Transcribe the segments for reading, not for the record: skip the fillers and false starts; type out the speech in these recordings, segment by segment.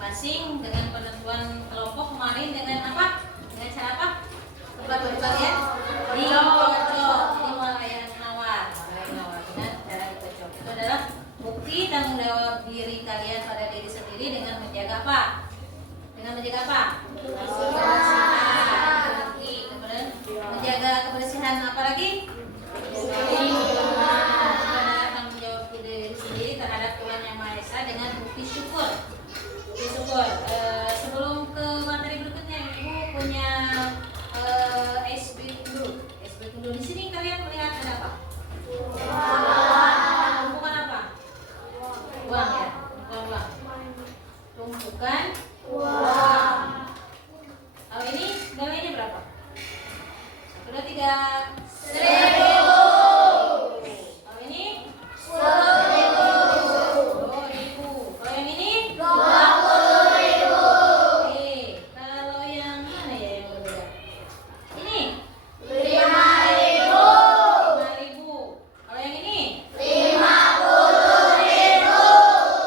masing-masing dengan penentuan kelompok kemarin dengan apa? Dengan cara apa? Coba lihat dikocok. Jadi mulai nawar dengan cara dikocok. Itu adalah bukti tanggung jawab diri kalian pada diri sendiri dengan menjaga apa? Dengan menjaga apa? Kebersihan. Kemudian menjaga kebersihan apa lagi? Tanggung jawab diri sendiri terhadap Tuhan Yang Maha Esa dengan bukti syukur. Sebelum ke materi berikutnya, Ibu punya SB Kundu. SB Kundu di sini kalian melihat ada apa? Tumpukan apa? Uang ya, uang. Tumpukan uang. Kalau ini nilainya berapa? 1, 2, 3. 1.000. Kalau ini 10.000. 2.000. Kalau yang ini 20.000. Oke. Kalau yang mana ya yang berbeda? Ini 5.000. 5.000. Kalau yang ini 50.000.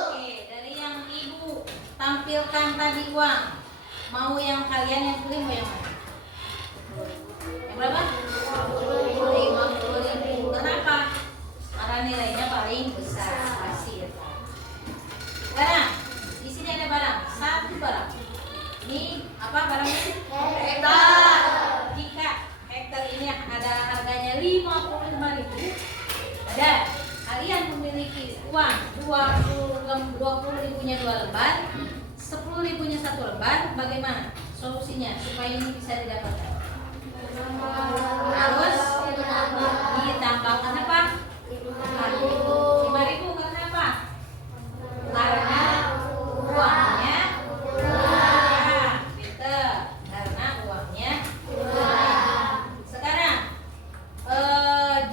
Oke, dari yang Ibu tampilkan tadi uang, mau yang kalian yang pilih mau yang mana? Yang berapa? 50.000. Kenapa? Karena nilainya paling besar. Pasti ya. Sekarang di sini ada barang, satu barang. Ini apa barangnya? Hektar. Jika hektar ini ada harganya 55.000, ada kalian memiliki uang 20.000-nya 2 lembar, 10.000-nya 1 lembar. Bagaimana solusinya supaya ini bisa didapatkan? Harus ditambahkan apa? 5.000. Karena apa? Karena uangnya murah. Pinter. Karena uangnya murah. Sekarang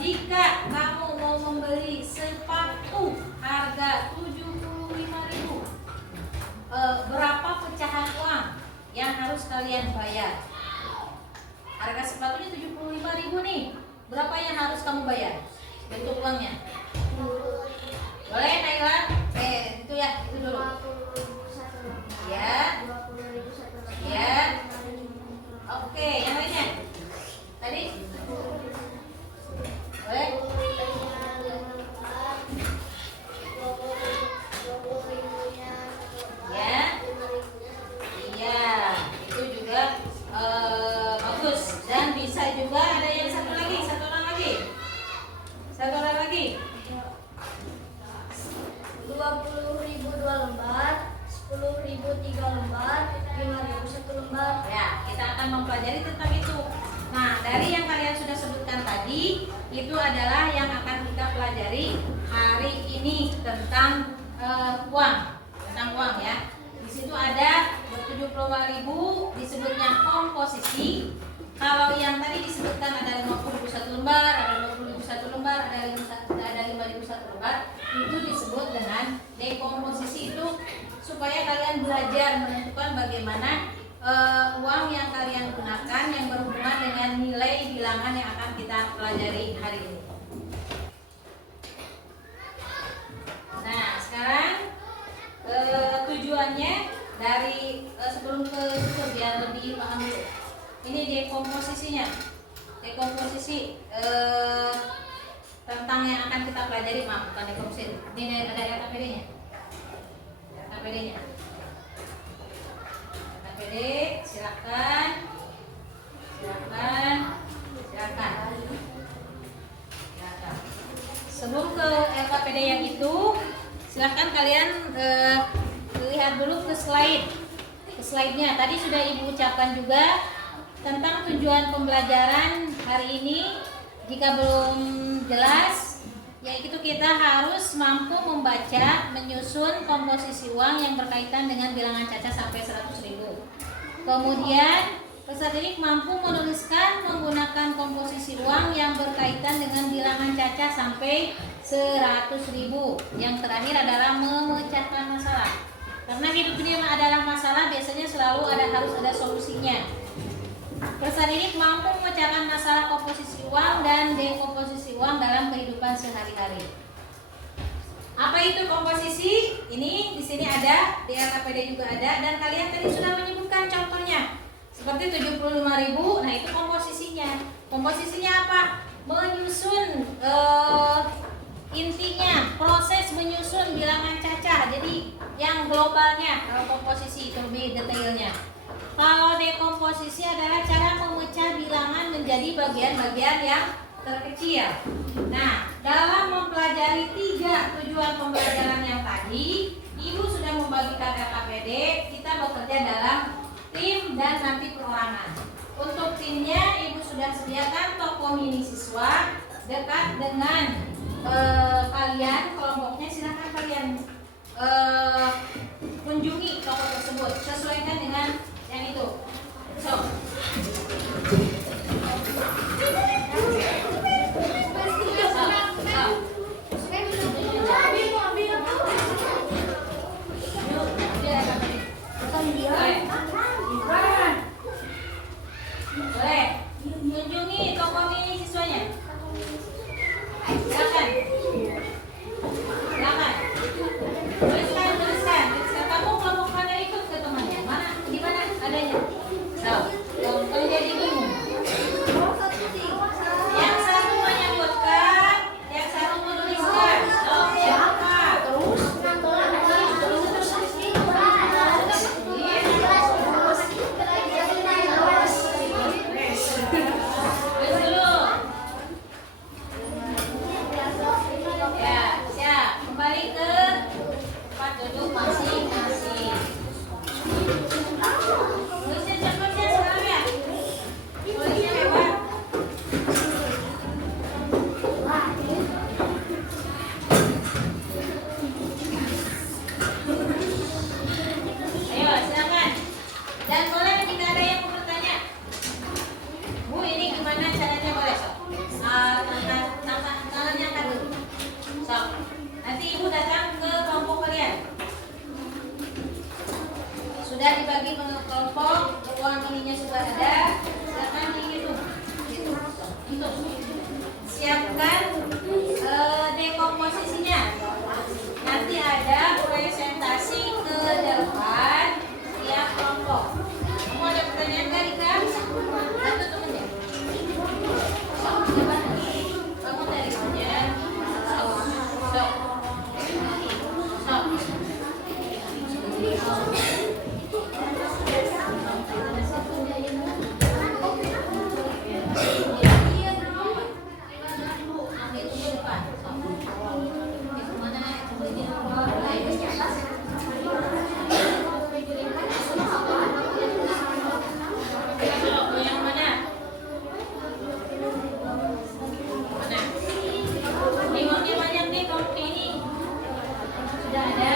jika kamu mau membeli sepatu harga 75.000, berapa pecahan uang yang harus kalian bayar? Harga sepatunya 75.000 nih. Berapa yang harus kamu bayar? Bentuk uangnya. Boleh Naila? Itu ya, itu dulu. Ya. Ya. Oke, yang lainnya. Tadi? Boleh? Ya. Iya, itu juga bagus. Dan bisa juga ada yang satu orang lagi. 20.000 2 lembar, 10.000 3 lembar, 5.000 1 lembar. Ya, kita akan mempelajari tentang itu. Nah, dari yang kalian sudah sebutkan tadi, itu adalah yang akan kita pelajari hari ini tentang uang, ya. Di situ ada 75.000 disebutnya komposisi. Kalau yang tadi disebutkan ada 50.000 1 lembar, ada 20.000 1 lembar, ada 5.000 1 lembar, itu disebut dengan dekomposisi. Itu supaya kalian belajar menentukan bagaimana uang yang kalian gunakan yang berhubungan dengan nilai bilangan yang akan kita pelajari hari ini. Nah, sekarang tujuannya dari sebelum ke itu biar lebih paham dulu. Ini dekomposisinya. Dekomposisi tentang yang akan kita pelajari, bukan dekomposisi. Ini ada RKPD-nya. RKPD-nya. RKPD, silakan. Sebelum ke RKPD yang itu, silakan kalian lihat dulu ke slide-nya. Tadi sudah Ibu ucapkan juga tentang tujuan pembelajaran hari ini. Jika belum jelas, yaitu kita harus mampu membaca, menyusun komposisi uang yang berkaitan dengan bilangan caca sampai 100.000. Kemudian peserta didik mampu menuliskan menggunakan komposisi uang yang berkaitan dengan bilangan caca sampai 100.000. Yang terakhir adalah memecahkan masalah. Karena hidup ini adalah masalah, biasanya selalu harus ada solusinya. Peserta didik mampu memecahkan masalah komposisi uang dan dekomposisi uang dalam kehidupan sehari-hari. Apa itu komposisi? Ini di sini ada, di LKPD juga ada, dan kalian tadi sudah menyebutkan contohnya. Seperti 75.000, nah itu komposisinya. Komposisinya apa? Menyusun intinya, proses menyusun bilangan cacah. Jadi yang globalnya, kalau komposisi itu lebih detailnya. Kalau dekomposisi adalah cara memecah bilangan menjadi bagian-bagian yang terkecil. Nah, dalam mempelajari 3 tujuan pembelajaran yang tadi, Ibu sudah membagikan LKPD, kita bekerja dalam tim dan nanti perorangan. Untuk timnya, Ibu sudah sediakan toko mini siswa dekat dengan kalian, kelompoknya silahkan kalian kunjungi toko tersebut, sesuaikan dengan yang itu. So, boleh kunjungi toko mini siswanya. Silakan. Silakan. Tuliskan. Kamu kelompok mana ikut ke temannya? Mana? Di mana adanya? So, kalau jadi bingung. Yang satu menyebutkan, yang satu menuliskan. So, siapa? Kembali ke tempat duduk masing-masing. Tulisnya contohnya sekarang ya. Tulisnya lewat. Ayo silakan. Dan boleh jika ada yang mau bertanya, Bu ini gimana caranya, boleh sok. Tangannya angkat dulu. Sok. Nanti Ibu datang ke kelompok kalian. Sudah dibagi kelompok, ruang ininya sudah ada. Silakan dihitung. Untuk siapkan dekomposisinya. Nanti ada presentasi ke depan tiap kelompok. Kamu ada pertanyaan nggak, Dika? Satu temennya. Kamu dari mana? Sudah ada.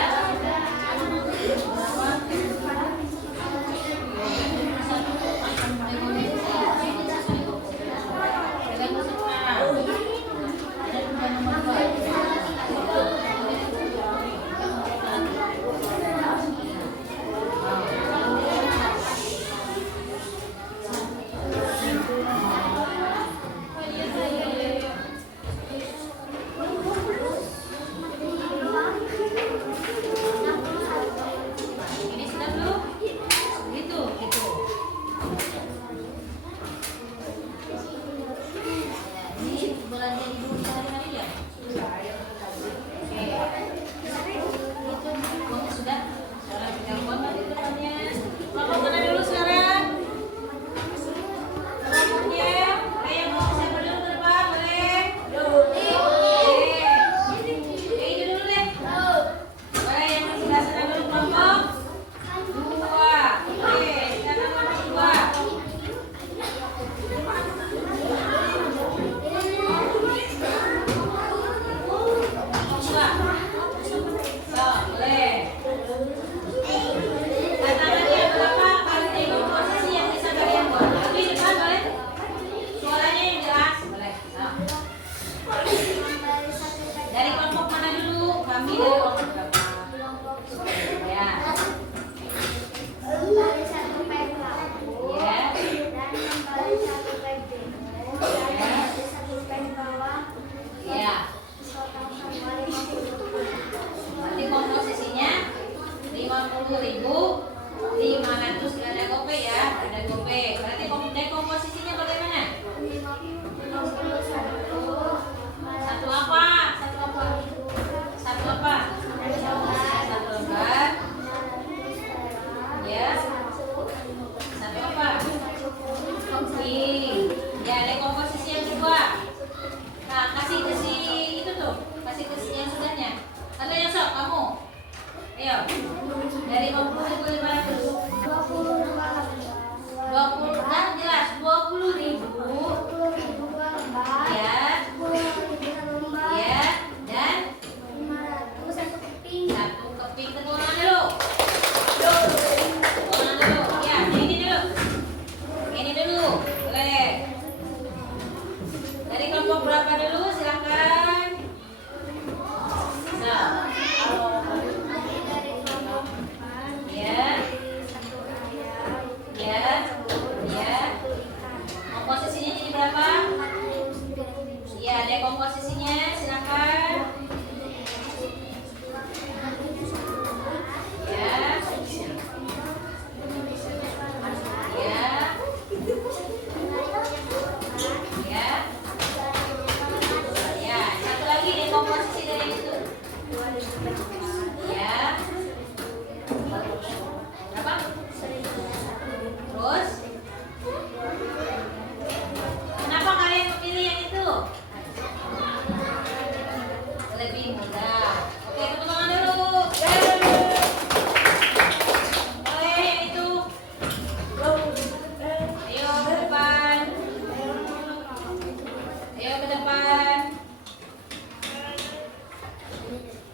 50.500 ada gope ya, ada gope. Berarti dekomposisinya bagaimana? 51 Satu apa? Satu apa? Satu apa? Satu lembar. Ya. Satu apa? Keping. Ya, dekomposisi yang kedua. Nah, kasih ke si itu tuh, kasih ke si yang sudahnya. Atau yang sok kamu. Ayo. Dari 50.500. 20 kan jelas 20.000. Ya. Ya, dan satu keping. Tepuk tangan dulu. Tepuk tangan dulu. Ya, ini dulu. Ini dulu. Boleh. Dari kelompok berapa dulu? Silakan. Nah. Ya. Ya. Ya. Komposisinya jadi berapa? Ya, dekomposisinya silakan. Ya. Ya. Ya. Ya, satu lagi dekomposisi dari itu. Ya. Berapa? Terus? Kenapa kalian memilih yang itu? Lebih mudah. Oke, tepuk tangan dulu. Boleh yang itu. Ayo ke depan. Ayo ke depan.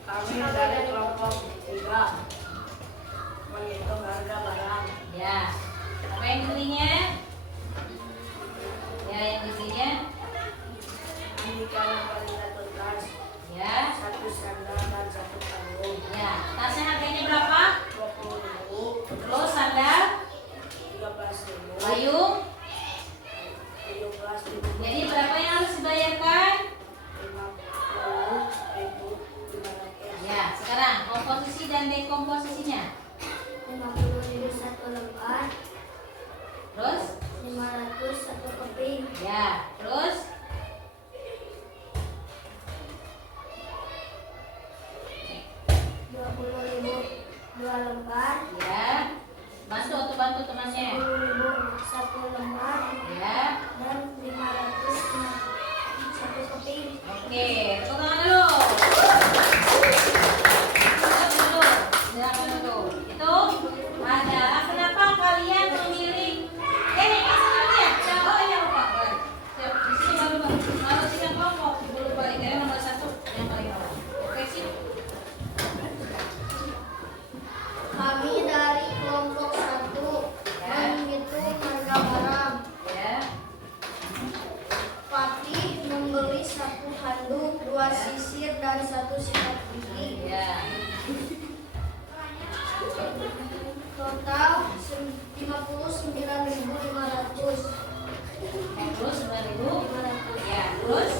Kami dari kelompok 3 menghitung harga barang. Ya. Apa yang dibelinya? Ya, yang dibelinya. Andika yang paling satu tas, Ya. satu sandal dan satu kalung. Ya. Tasnya harganya berapa? 20.000, Terus sandal, 13.000, payung. 17.000, Jadi berapa yang harus dibayarkan? 50.500. Ya, sekarang komposisi dan dekomposisinya. 50.000 satu lembar, Terus? 500 satu keping, Ya, terus? 20.000 dua lembar, Ya. Bantu temannya. 10.000 satu lembar, Ya. dan 500 satu keping. Oke, tepuk tangan dulu. Silakan dulu. Silakan dulu. Itu adalah kenapa kalian memilih sebelumnya. Oh iya lupa. Siap, di sini baru sini kelompok. Belum balik dari nomor 1 yang paling bawah. Oke, sip. Kami dari kelompok 1 menghitung harga barang. Ya. Fatih membeli satu handuk, dua sisir, dan satu sikat gigi. Ya. Total 59.500. Terus 9.000. Ya, terus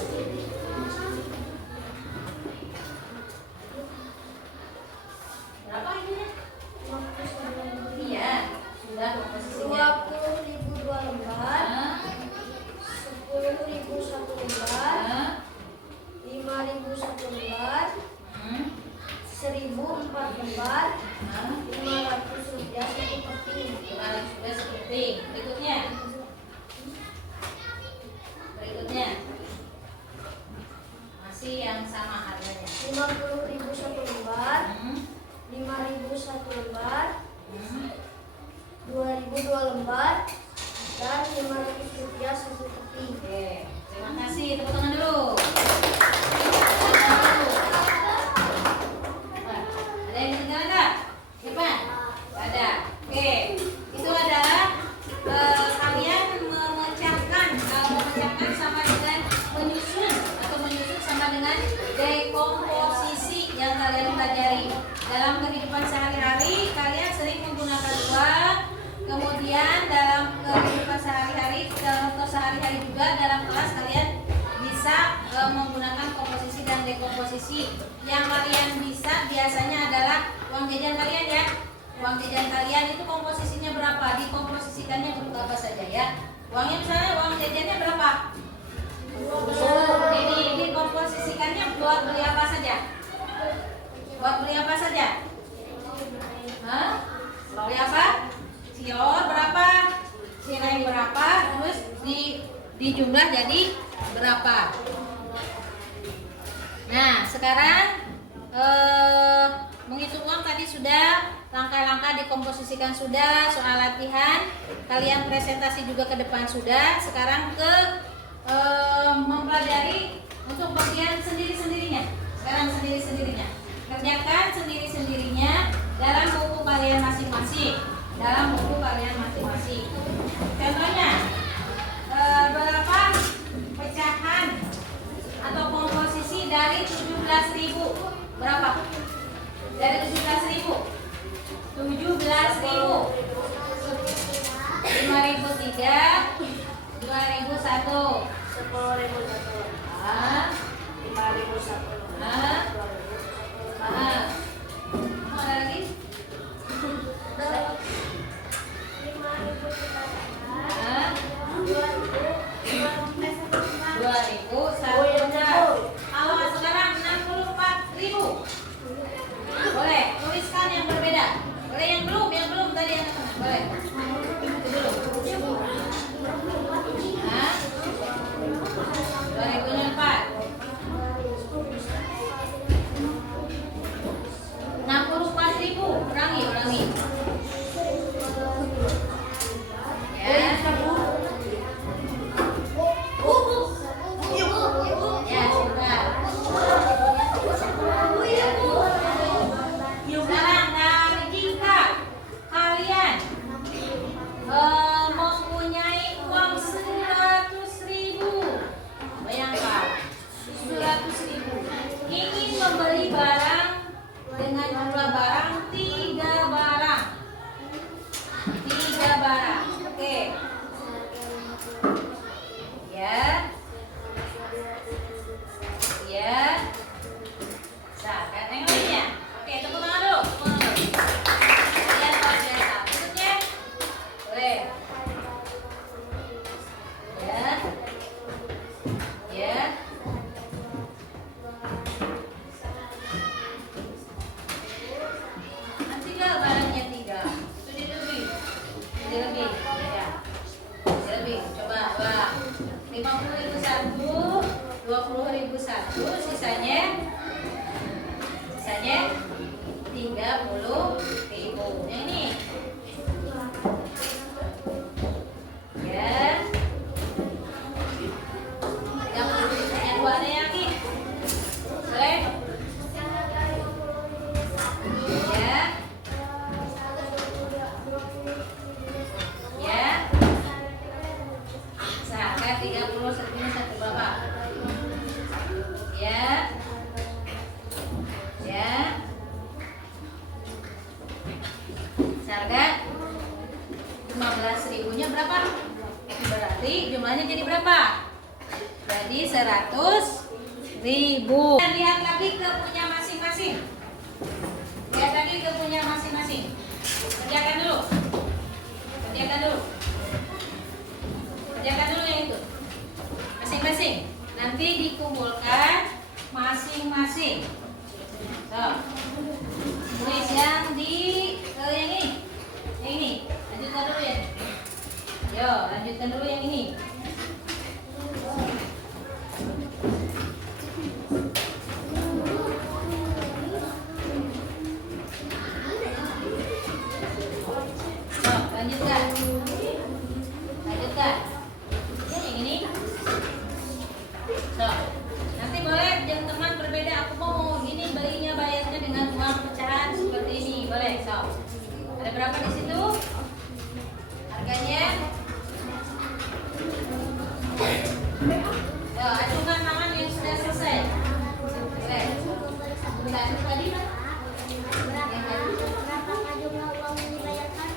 berapa ini? Iya, sudah komposisinya. 20.000 dua lembar, Nah, 10.000 satu lembar, nah, 5.000 satu lembar, hmm, 1.000 empat lembar, nah. 500 rupiah satu keping. Kemarin sudah seperti berikutnya. Berikutnya masih yang sama harganya. 50.000 satu lembar, Hmm, 5.000 satu lembar, hmm. 2.000 dua lembar, dan 500 rupiah satu keping. Oke, terima kasih. Tepuk tangan dulu. Tepuk tangan dulu. Nah, ada yang ketinggalan nggak? Depan? Nggak ada. Oke, itu adalah kalian memecahkan sama dengan menyusun atau menyusun sama dengan dekomposisi yang kalian pelajari dalam kehidupan sehari-hari. Kalian sering menggunakan uang, kemudian dalam kehidupan sehari-hari, dalam waktu sehari-hari juga dalam kelas kalian bisa menggunakan komposisi dan dekomposisi. Yang kalian bisa biasanya adalah uang jajan kalian ya. uang jajan kalian itu komposisinya berapa? Dikomposisikannya untuk apa saja ya? Uangnya misalnya uang jajannya berapa? Dikomposisikannya buat beli apa saja? Buat beli apa saja? Hah? Beli apa? Cilor berapa? Cireng berapa? Terus dijumlah jadi berapa? Nah, sekarang menghitung uang tadi sudah, langkah-langkah dikomposisikan sudah, soal latihan, kalian presentasi juga ke depan sudah. Sekarang ke mempelajari untuk bagian sendiri-sendirinya. Sekarang sendiri-sendirinya. Kerjakan sendiri-sendirinya dalam buku kalian masing-masing. Dalam buku kalian masing-masing. Contohnya, berapa pecahan atau komposisi dari 17.000? Berapa? Dari 17.000. 17.000. 5.003, 2.001. 10.001. Ah, 5.001. ah, ah. Mau ada lagi? Ah, 2.000 satu benar. Kalau sekarang 64.000. Boleh tuliskan yang berbeda. Boleh yang belum tadi yang tengah. Boleh. Itu dulu. Nah, 2004. 64.000. Ulangi. Ya. Ya, sebentar. Sekarang jika kalian mempunyai uang 100.000, bayangkan 100.000, ingin membeli barang dengan jumlah barang 3 barang, oke ya. Nah, yang lainnya. Oke, tepuk tangan dulu. Lihat luar biasa. Berikutnya, boleh. Ya. Nanti nggak barangnya 3. Itu jadi lebih. Ya. Jadi lebih. Coba. 50.000 satu, 20.000 satu, sisanya 30.000. Yang ini. Ya. 30.000. Yang dua ada yang lagi. Boleh? Ya. Ya. Seharga 30 segini satu bapak. Ya. Seharga 15.000-nya berapa? Berarti jumlahnya jadi berapa? Jadi 100.000. Lihat lagi ke punya masing-masing. Kerjakan dulu yang itu. Masing-masing. Nanti dikumpulkan masing-masing. Tulis yang di yang ini. Lanjutkan dulu ya. Lanjutkan dulu yang ini. Lanjutkan. Yang ini. Nanti boleh yang teman berbeda. Aku mau ini belinya bayarnya dengan uang pecahan seperti ini. Boleh. Ada berapa di situ? Harganya. Acungkan tangan yang sudah selesai. Boleh. Tadi Berapa jumlah uang yang dibayarkan?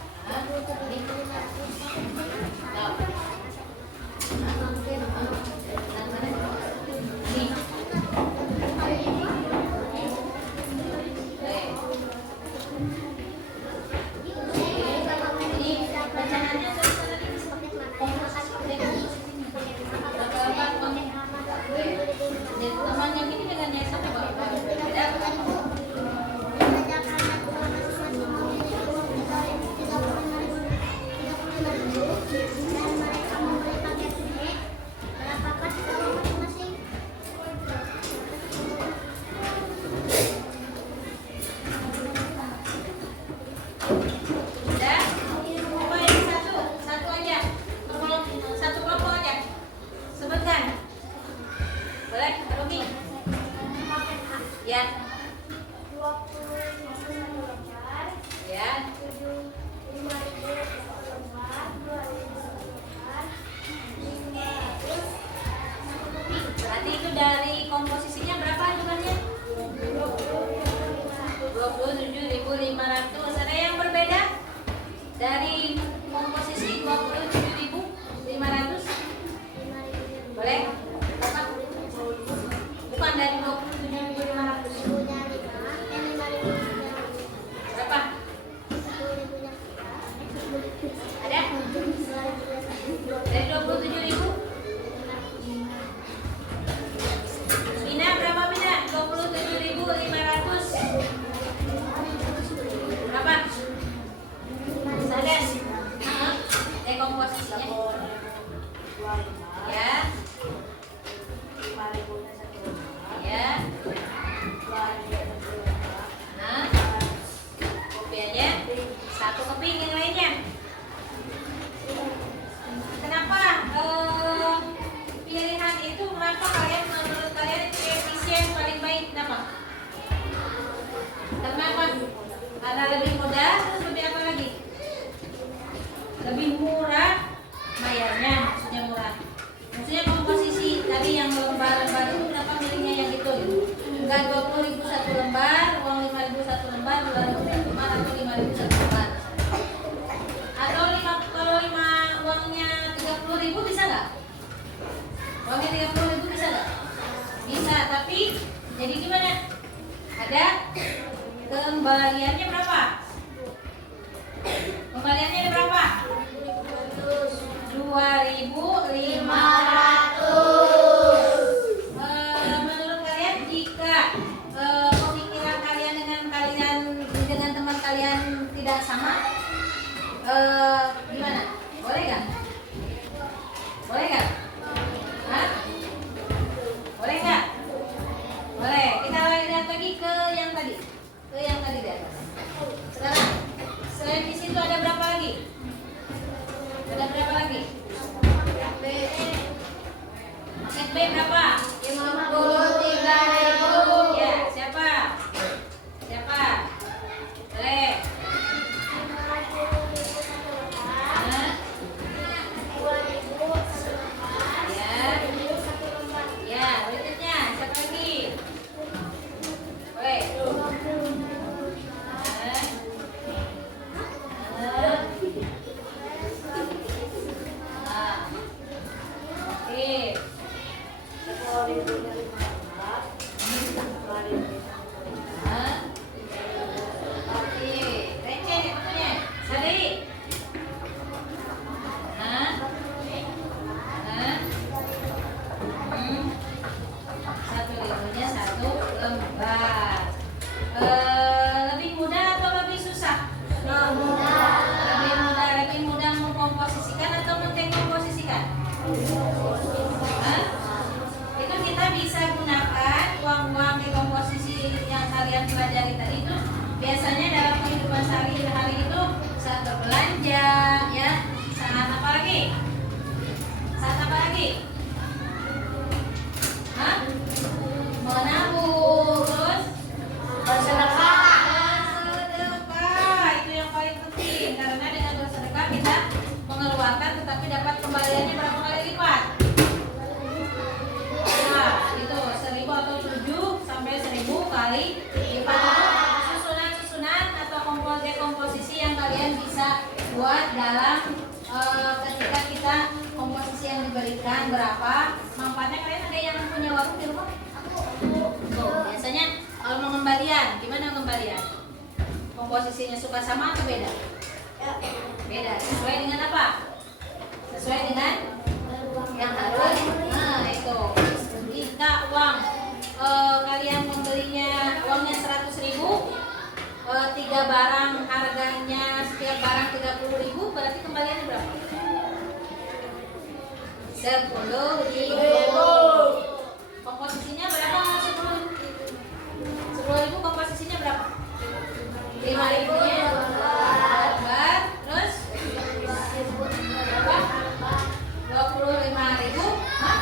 27.500. Ada yang berbeda dari komposisi 27.500? Boleh? Berapa? Bukan dari 27.500. Berapa? Ada? Dari 27.000? Bina berapa Bina? 27.500. Berapa? Sadar? Komposisinya? Ya. Ya. Nah, kopi aja. Satu keping yang lainnya. Kenapa pilihan itu kenapa kalian menurut kalian itu efisien paling baik? Kenapa? Karena apa? Karena lebih mudah, terus lebih apa lagi? Lebih murah bayarnya, maksudnya murah. Maksudnya komposisi tadi yang lembar-lembar itu kenapa milihnya yang itu? Enggak 20.000 satu lembar, uang 5.000 satu lembar, 2.000 satu lembar, atau 5.000 satu lembar. Atau kalau uangnya 30.000 bisa nggak? Uangnya 30.000 bisa nggak? Bisa, tapi jadi gimana? Ada kembaliannya berapa? Kembaliannya ada berapa? 2.500. Menurut kalian jika pemikiran kalian dengan teman kalian tidak sama, gimana? Boleh nggak? Boleh nggak? Hah? Boleh nggak? Boleh. Kita lihat lagi ke yang tadi. Ke yang tadi di atas. Sekarang selain di situ ada berapa lagi? Ada berapa lagi? Paket B berapa? 53.000. Ya, siapa? Siapa? Boleh. Hah? Ya. Ya, berikutnya siapa lagi? Boleh. Lebih mudah atau lebih susah? Lebih mudah mengkomposisikan atau mengdekomposisikan? Itu kita bisa gunakan uang-uang dekomposisi yang kalian pelajari tadi itu biasanya dalam kehidupan sehari-hari itu saat berbelanja, ya, saat apa lagi? Saat apa lagi? Hah? Menabung, terus bersedekah. Itu yang paling penting karena dengan bersedekah kita mengeluarkan tetapi dapat kembaliannya berapa kali lipat? Nah, itu 1.000 atau 7 sampai 1.000 kali lipat. Susunan atau komposisi yang kalian bisa buat dalam ketika kita komposisi yang diberikan berapa manfaatnya. Kalian ada yang punya warung di rumah? Tuh, biasanya kalau pengembalian, gimana pengembalian? Komposisinya suka sama atau beda? Beda. Sesuai dengan apa? Sesuai dengan yang harus. Nah, itu. Jika uang kalian membelinya uangnya 100.000, 3 barang harganya setiap barang 30.000, berarti kembaliannya berapa? 10.000. Komposisinya berapa? 10.000 komposisinya berapa? 5.000-nya lembar, terus berapa? 25.000. Hah?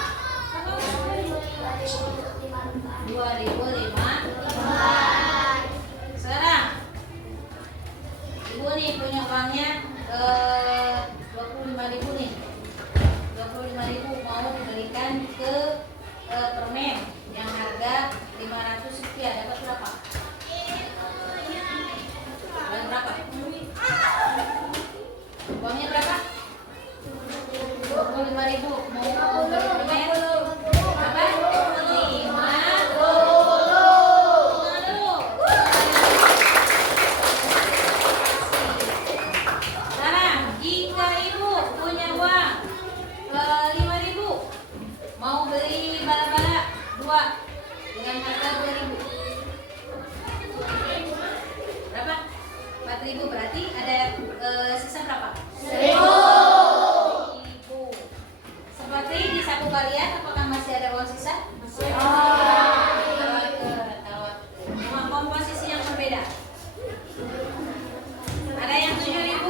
2.005. Sekarang ibu nih punya uangnya 25.000 nih. 25.000 mau diberikan ke permen yang harga 500 rupiah, dapat berapa? Ibu mau bermain apa? 50. Semangat dulu. Sekarang jika Ibu punya uang 5.000, mau beli bala-bala 2 dengan harga 2.000. Berapa? 4.000, berarti ada sisa berapa? 1.000. Seperti di saku kalian, apakah masih ada uang sisa? Masih ada. Cuma komposisi yang berbeda. Ada yang 7.000,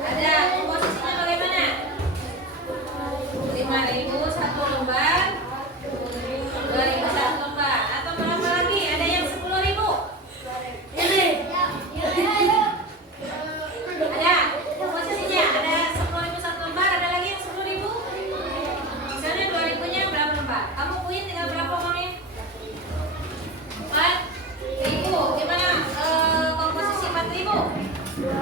ada komposisinya bagaimana? 5.000 satu lembar, 2.000 satu lembar. Atau berapa lagi? Ada yang 10.000. Ada komposisinya, ada 10.000 satu lembar, ada lagi yang 10.000. Misalnya 2.000-nya berapa lembar? Kamu punya tinggal berapa uangnya? 4.000. Gimana komposisi 4.000? 2.000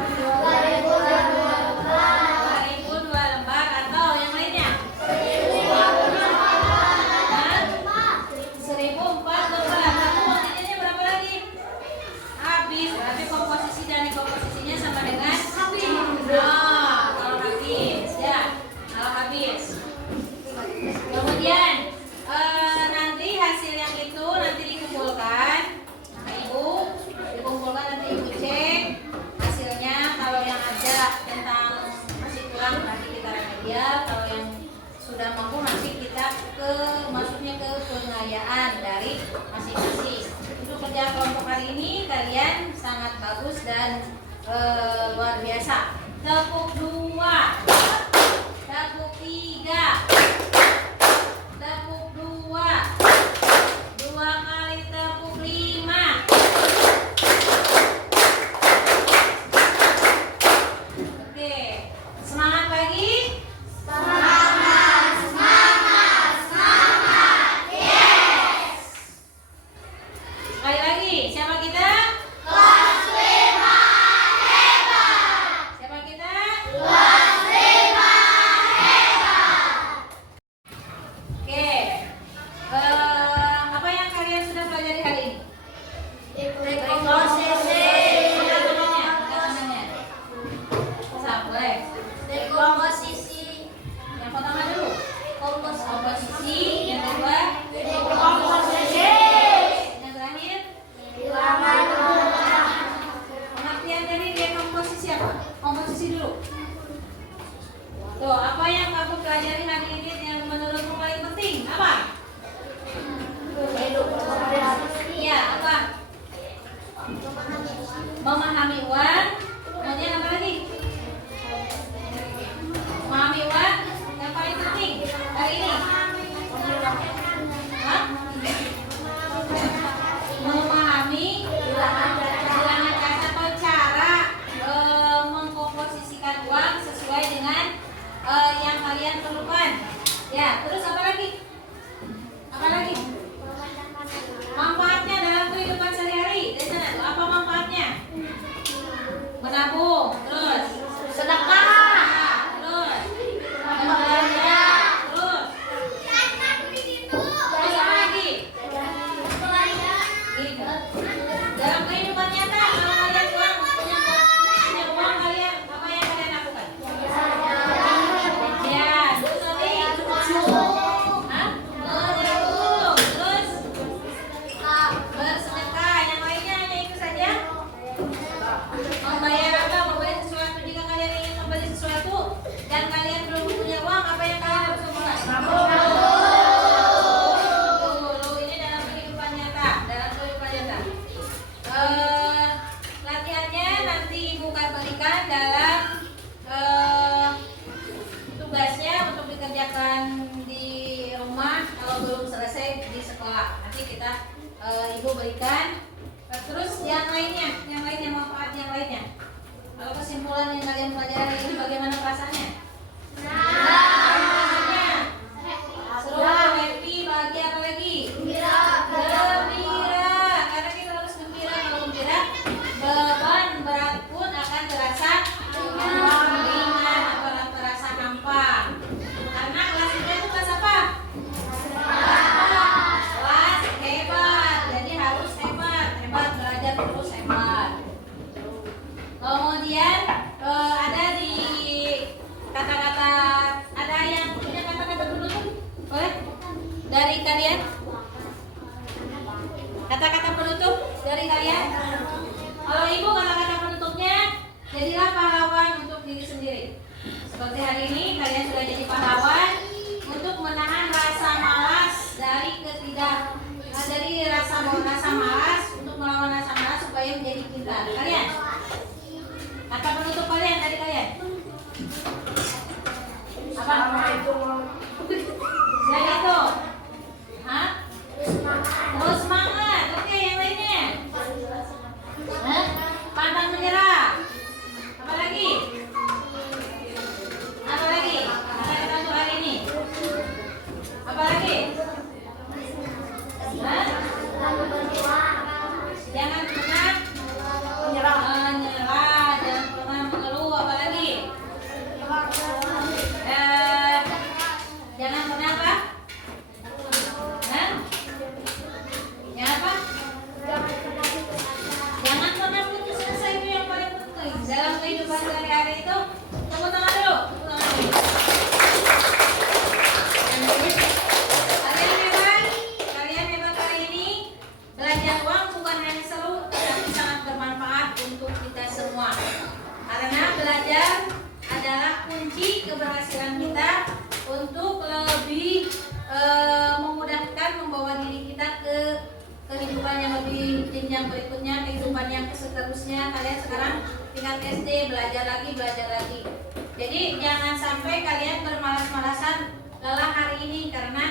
2 lembar atau yang lainnya? 1.000 4 lembar. Kamu uang jajannya berapa lagi? Habis. Berarti komposisi dari komposisinya sama dengan habis. Nah, kalau habis ya, kalau habis. Kemudian nanti hasil yang itu nanti dikumpulkan. Nah, Ibu dikumpulkan, nanti Ibu cek hasilnya. Kalau yang ada tentang masih kurang nanti kita remedial. Kalau yang sudah mampu nanti kita masuknya ke pengayaan dari masing-masing. Untuk kerja kelompok hari ini kalian sangat bagus dan luar biasa. Tepuk 2, tepuk 3, tepuk 2, 2 kali tepuk 5. Oke, semangat lagi. Sekali lagi, siapa kita? Siapa kita? diri sendiri. Seperti hari ini kalian sudah jadi pahlawan untuk menahan rasa malas dari rasa malas untuk melawan rasa malas supaya menjadi pintar. Kalian kata penutup kalian tadi kalian apa? Selain itu, hah? Terus semangat. Oke, yang lainnya. Hah? Pantang menyerah. Apa lagi? Apa lagi? Kata-kata untuk hari ini. Apa lagi? Hah? Jangan pernah menyerah. Jangan pernah mengeluh. Apa lagi? Jangan pernah apa? Hah? Ya apa? Jangan pernah putus asa, itu yang paling penting dalam kehidupan sehari-hari itu. Tepuk tangan dulu. Kalian hebat hari ini. Belajar uang bukan hanya seru, tetapi sangat bermanfaat untuk kita semua. Karena belajar adalah kunci keberhasilan kita untuk lebih memudahkan membawa diri kita ke kehidupan yang lebih jenjang berikutnya, kehidupan yang seterusnya. Kalian sekarang tingkat SD, belajar lagi. Jadi jangan sampai kalian bermalas-malasan lelah hari ini, karena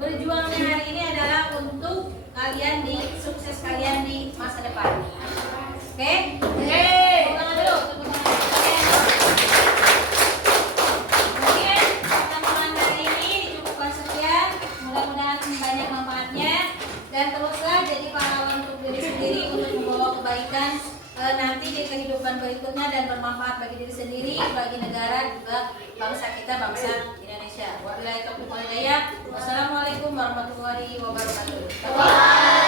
berjuangnya hari ini adalah untuk kalian sukses kalian di masa depan. Oke? Tepuk tangan dulu. Mungkin pertemuan hari ini dicukupkan sekian. Mudah-mudahan banyak manfaatnya, dan teruslah jadi pahlawan untuk diri sendiri untuk membawa kebaikan nanti di kehidupan berikutnya dan bermanfaat bagi diri sendiri, bagi negara, juga bangsa kita, bangsa Indonesia. Wabillahi taufiq wal hidayah. Wassalamualaikum warahmatullahi wabarakatuh.